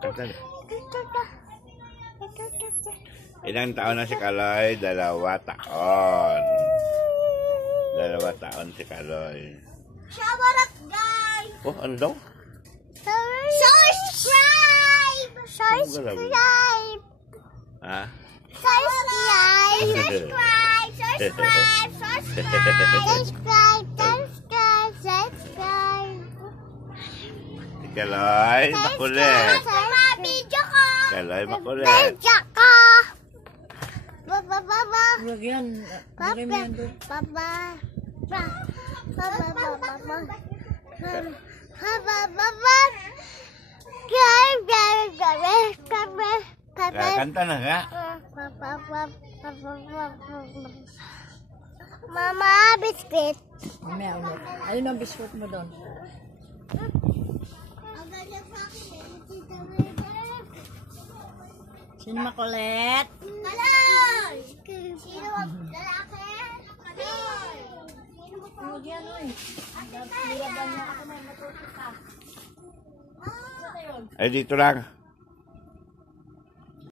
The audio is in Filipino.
Kanta na. Ilang taon na si Kaloy? 2 taon. 2 taon si Kaloy. Shower up, guys! Oh, ano daw? Subscribe! Subscribe! Ha? Subscribe! Subscribe! Subscribe! Subscribe! Subscribe! Subscribe! Si Kaloy, makulit. Video ko! Kaloy, makulit. Video ko! Baba! Huwag yan. Lagay mo yan doon. Baba! Kanta na nga. Mama, biscuit. Mamaya ulit. Ayun ang biskuit mo doon. Sino makulit? Kaloy! Sino ang lalaki? Kaloy! Huwag yan, oy. Niraban niya ako may matuto ka. Ay, dito lang.